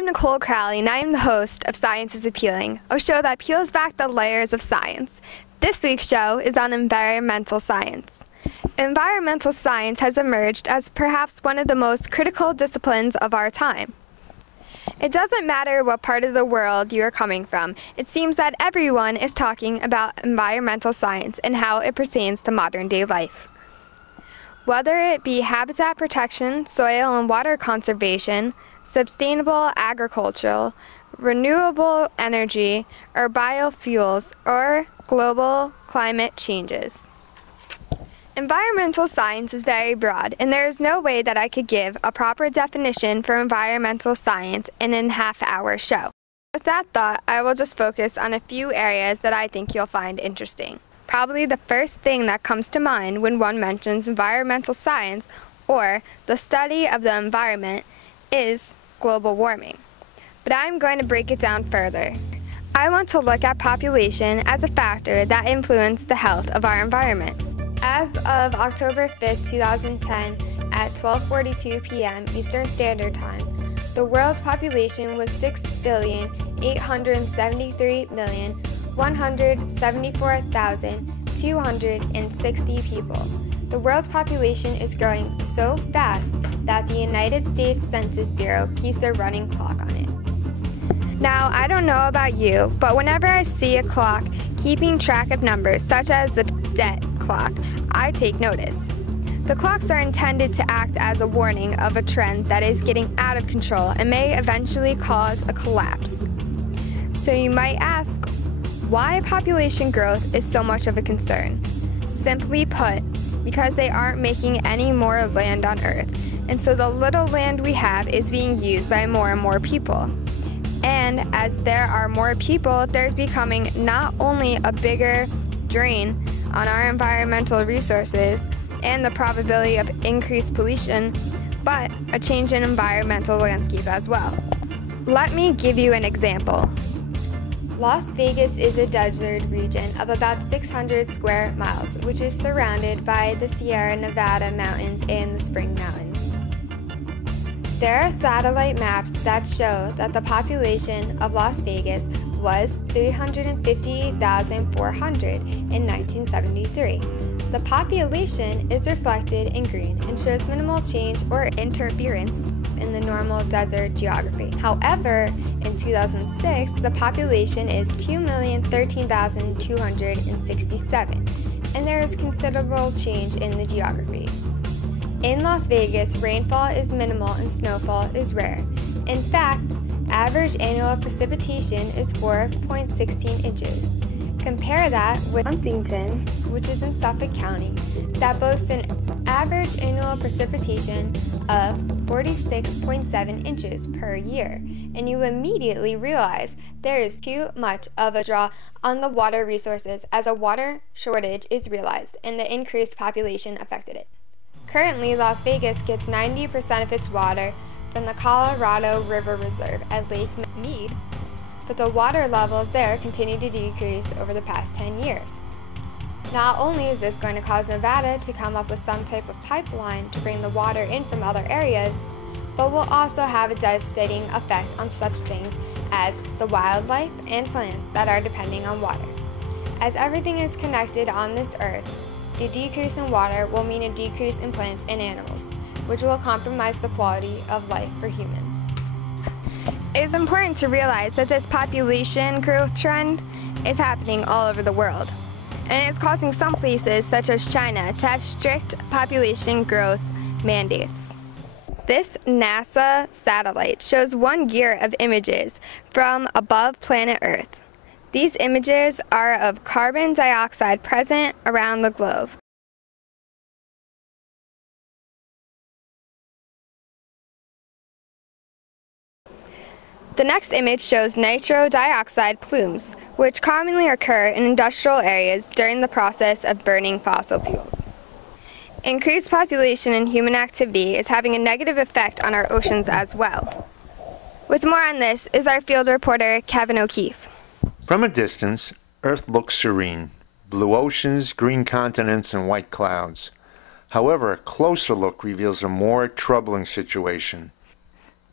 I'm Nicole Crowley, and I am the host of Science is Appealing, a show that peels back the layers of science. This week's show is on environmental science. Environmental science has emerged as perhaps one of the most critical disciplines of our time. It doesn't matter what part of the world you are coming from, it seems that everyone is talking about environmental science and how it pertains to modern-day life. Whether it be habitat protection, soil and water conservation, sustainable agriculture, renewable energy, or biofuels, or global climate changes. Environmental science is very broad, and there is no way that I could give a proper definition for environmental science in a half-hour show. With that thought, I will just focus on a few areas that I think you'll find interesting. Probably the first thing that comes to mind when one mentions environmental science, or the study of the environment, is global warming. But I'm going to break it down further. I want to look at population as a factor that influences the health of our environment. As of October 5th, 2010, at 12:42 p.m. Eastern Standard Time, the world's population was 6,873,174,260 people. The world's population is growing so fast that the United States Census Bureau keeps a running clock on it. Now, I don't know about you, but whenever I see a clock keeping track of numbers, such as the debt clock, I take notice. The clocks are intended to act as a warning of a trend that is getting out of control and may eventually cause a collapse. So you might ask, why population growth is so much of a concern? Simply put, because they aren't making any more land on Earth, and so the little land we have is being used by more and more people. And as there are more people, there's becoming not only a bigger drain on our environmental resources and the probability of increased pollution, but a change in environmental landscape as well. Let me give you an example. Las Vegas is a desert region of about 600 square miles, which is surrounded by the Sierra Nevada mountains and the Spring Mountains. There are satellite maps that show that the population of Las Vegas was 350,400 in 1973. The population is reflected in green and shows minimal change or interference in the normal desert geography. However, in 2006, the population is 2,013,267, and there is considerable change in the geography. In Las Vegas, rainfall is minimal and snowfall is rare. In fact, average annual precipitation is 4.16 inches. Compare that with Huntington, which is in Suffolk County, that boasts an average annual precipitation of 46.7 inches per year, and you immediately realize there is too much of a draw on the water resources as a water shortage is realized and the increased population affected it. Currently, Las Vegas gets 90% of its water from the Colorado River Reserve at Lake Mead, but the water levels there continue to decrease over the past 10 years. Not only is this going to cause Nevada to come up with some type of pipeline to bring the water in from other areas, but will also have a devastating effect on such things as the wildlife and plants that are depending on water. As everything is connected on this earth, the decrease in water will mean a decrease in plants and animals, which will compromise the quality of life for humans. It is important to realize that this population growth trend is happening all over the world, and it is causing some places, such as China, to have strict population growth mandates. This NASA satellite shows one year of images from above planet Earth. These images are of carbon dioxide present around the globe. The next image shows nitrous dioxide plumes, which commonly occur in industrial areas during the process of burning fossil fuels. Increased population and human activity is having a negative effect on our oceans as well. With more on this is our field reporter, Kevin O'Keefe. From a distance, Earth looks serene. Blue oceans, green continents, and white clouds. However, a closer look reveals a more troubling situation.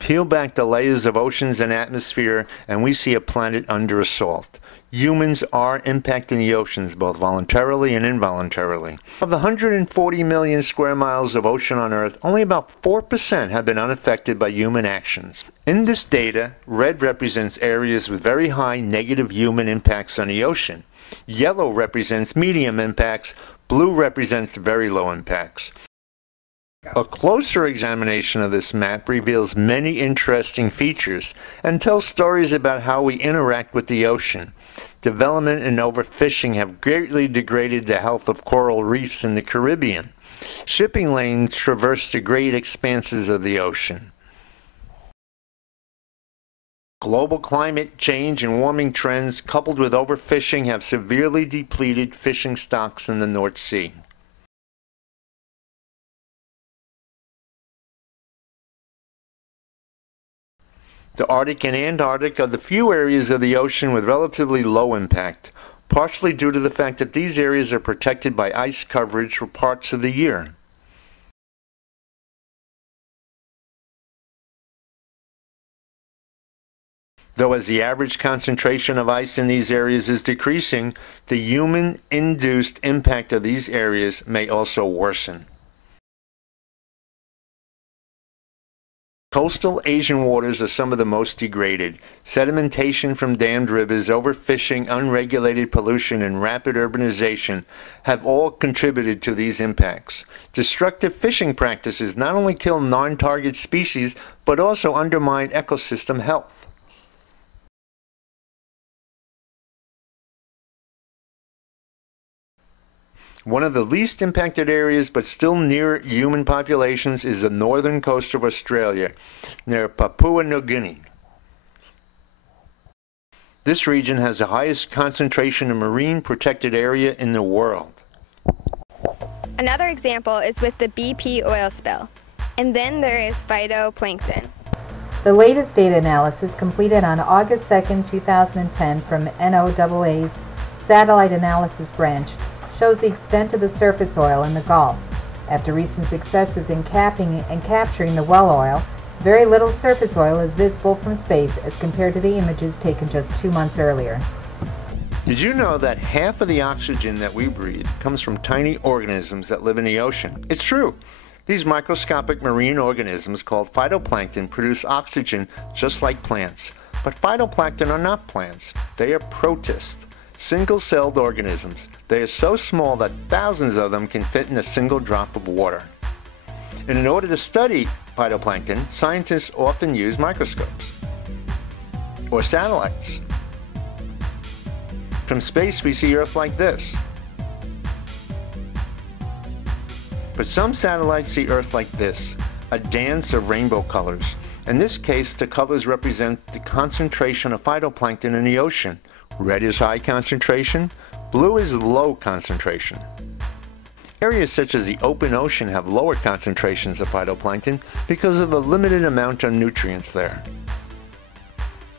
Peel back the layers of oceans and atmosphere, and we see a planet under assault. Humans are impacting the oceans, both voluntarily and involuntarily. Of the 140 million square miles of ocean on Earth, only about 4% have been unaffected by human actions. In this data, red represents areas with very high negative human impacts on the ocean. Yellow represents medium impacts. Blue represents very low impacts. A closer examination of this map reveals many interesting features and tells stories about how we interact with the ocean. Development and overfishing have greatly degraded the health of coral reefs in the Caribbean. Shipping lanes traverse the great expanses of the ocean. Global climate change and warming trends coupled with overfishing have severely depleted fishing stocks in the North Sea. The Arctic and Antarctic are the few areas of the ocean with relatively low impact, partially due to the fact that these areas are protected by ice coverage for parts of the year. Though as the average concentration of ice in these areas is decreasing, the human-induced impact of these areas may also worsen. Coastal Asian waters are some of the most degraded. Sedimentation from dammed rivers, overfishing, unregulated pollution, and rapid urbanization have all contributed to these impacts. Destructive fishing practices not only kill non-target species, but also undermine ecosystem health. One of the least impacted areas, but still near human populations, is the northern coast of Australia, near Papua New Guinea. This region has the highest concentration of marine protected area in the world. Another example is with the BP oil spill. And then there is phytoplankton. The latest data analysis completed on August 2, 2010 from NOAA's Satellite Analysis Branch shows the extent of the surface oil in the Gulf. After recent successes in capping and capturing the well oil, very little surface oil is visible from space as compared to the images taken just 2 months earlier. Did you know that half of the oxygen that we breathe comes from tiny organisms that live in the ocean? It's true. These microscopic marine organisms called phytoplankton produce oxygen just like plants. But phytoplankton are not plants. They are protists. Single-celled organisms. They are so small that thousands of them can fit in a single drop of water. And in order to study phytoplankton, scientists often use microscopes or satellites. From space, we see Earth like this. But some satellites see Earth like this, a dance of rainbow colors. In this case, the colors represent the concentration of phytoplankton in the ocean. Red is high concentration, blue is low concentration. Areas such as the open ocean have lower concentrations of phytoplankton because of the limited amount of nutrients there.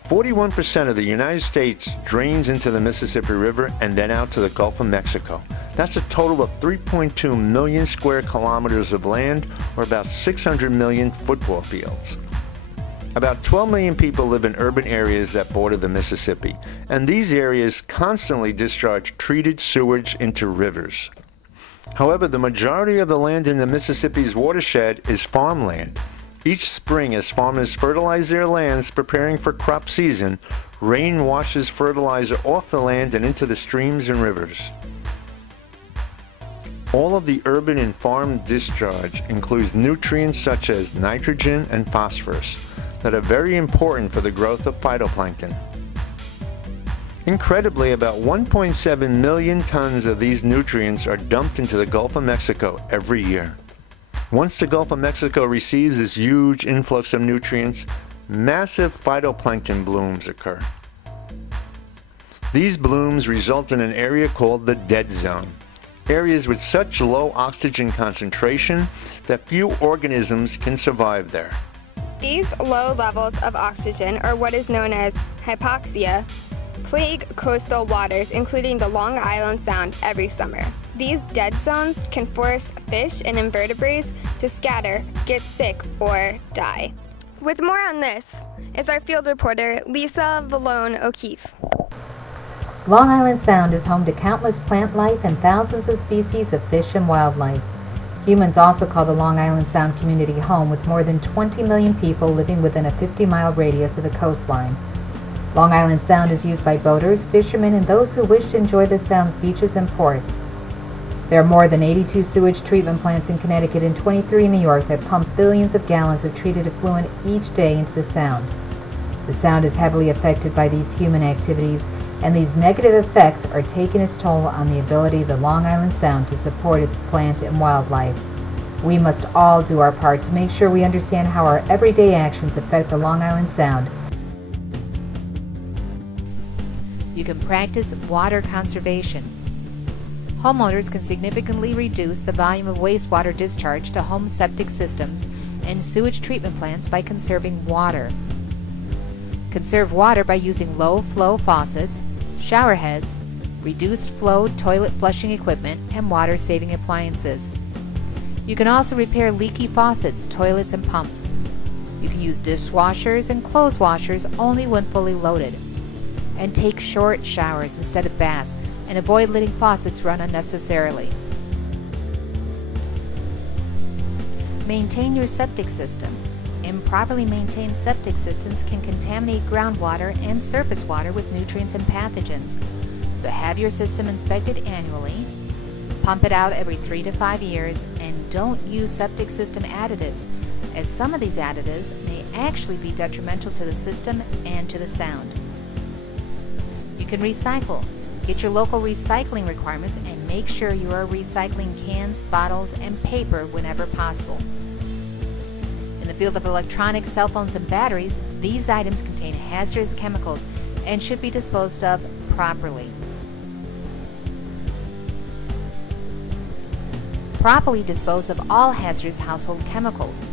41% of the United States drains into the Mississippi River and then out to the Gulf of Mexico. That's a total of 3.2 million square kilometers of land, or about 600 million football fields. About 12 million people live in urban areas that border the Mississippi, and these areas constantly discharge treated sewage into rivers. However, the majority of the land in the Mississippi's watershed is farmland. Each spring, as farmers fertilize their lands preparing for crop season, rain washes fertilizer off the land and into the streams and rivers. All of the urban and farm discharge includes nutrients such as nitrogen and phosphorus that are very important for the growth of phytoplankton. Incredibly, about 1.7 million tons of these nutrients are dumped into the Gulf of Mexico every year. Once the Gulf of Mexico receives this huge influx of nutrients, massive phytoplankton blooms occur. These blooms result in an area called the dead zone, areas with such low oxygen concentration that few organisms can survive there. These low levels of oxygen, or what is known as hypoxia, plague coastal waters, including the Long Island Sound, every summer. These dead zones can force fish and invertebrates to scatter, get sick, or die. With more on this is our field reporter, Lisa Vallone O'Keefe. Long Island Sound is home to countless plant life and thousands of species of fish and wildlife. Humans also call the Long Island Sound community home, with more than 20 million people living within a 50-mile radius of the coastline. Long Island Sound is used by boaters, fishermen, and those who wish to enjoy the Sound's beaches and ports. There are more than 82 sewage treatment plants in Connecticut and 23 in New York that pump billions of gallons of treated effluent each day into the Sound. The Sound is heavily affected by these human activities, and these negative effects are taking its toll on the ability of the Long Island Sound to support its plant and wildlife. We must all do our part to make sure we understand how our everyday actions affect the Long Island Sound. You can practice water conservation. Homeowners can significantly reduce the volume of wastewater discharge to home septic systems and sewage treatment plants by conserving water. Conserve water by using low-flow faucets, shower heads, reduced-flow toilet flushing equipment, and water-saving appliances. You can also repair leaky faucets, toilets, and pumps. You can use dishwashers and clothes washers only when fully loaded. And take short showers instead of baths, and avoid letting faucets run unnecessarily. Maintain your septic system. Improperly maintained septic systems can contaminate groundwater and surface water with nutrients and pathogens. So have your system inspected annually, pump it out every 3 to 5 years, and don't use septic system additives, as some of these additives may actually be detrimental to the system and to the Sound. You can recycle. Get your local recycling requirements and make sure you are recycling cans, bottles, and paper whenever possible. In the field of electronics, cell phones, and batteries, these items contain hazardous chemicals and should be disposed of properly. Properly dispose of all hazardous household chemicals.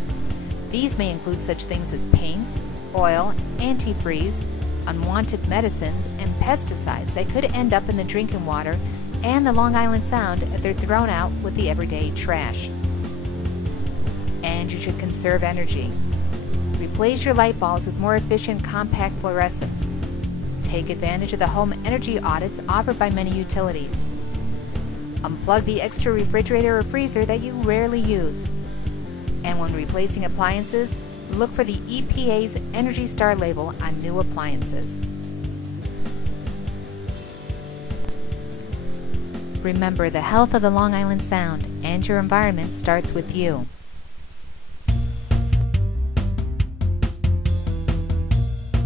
These may include such things as paints, oil, antifreeze, unwanted medicines, and pesticides that could end up in the drinking water and the Long Island Sound if they're thrown out with the everyday trash. And you should conserve energy. Replace your light bulbs with more efficient compact fluorescents. Take advantage of the home energy audits offered by many utilities. Unplug the extra refrigerator or freezer that you rarely use. And when replacing appliances, look for the EPA's Energy Star label on new appliances. Remember, the health of the Long Island Sound and your environment starts with you.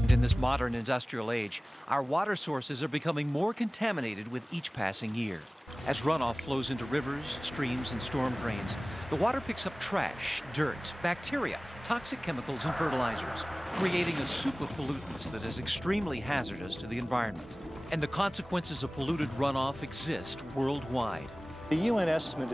In this modern industrial age, our water sources are becoming more contaminated with each passing year. As runoff flows into rivers, streams, and storm drains, the water picks up trash, dirt, bacteria, toxic chemicals, and fertilizers, creating a soup of pollutants that is extremely hazardous to the environment. And the consequences of polluted runoff exist worldwide. The UN estimate is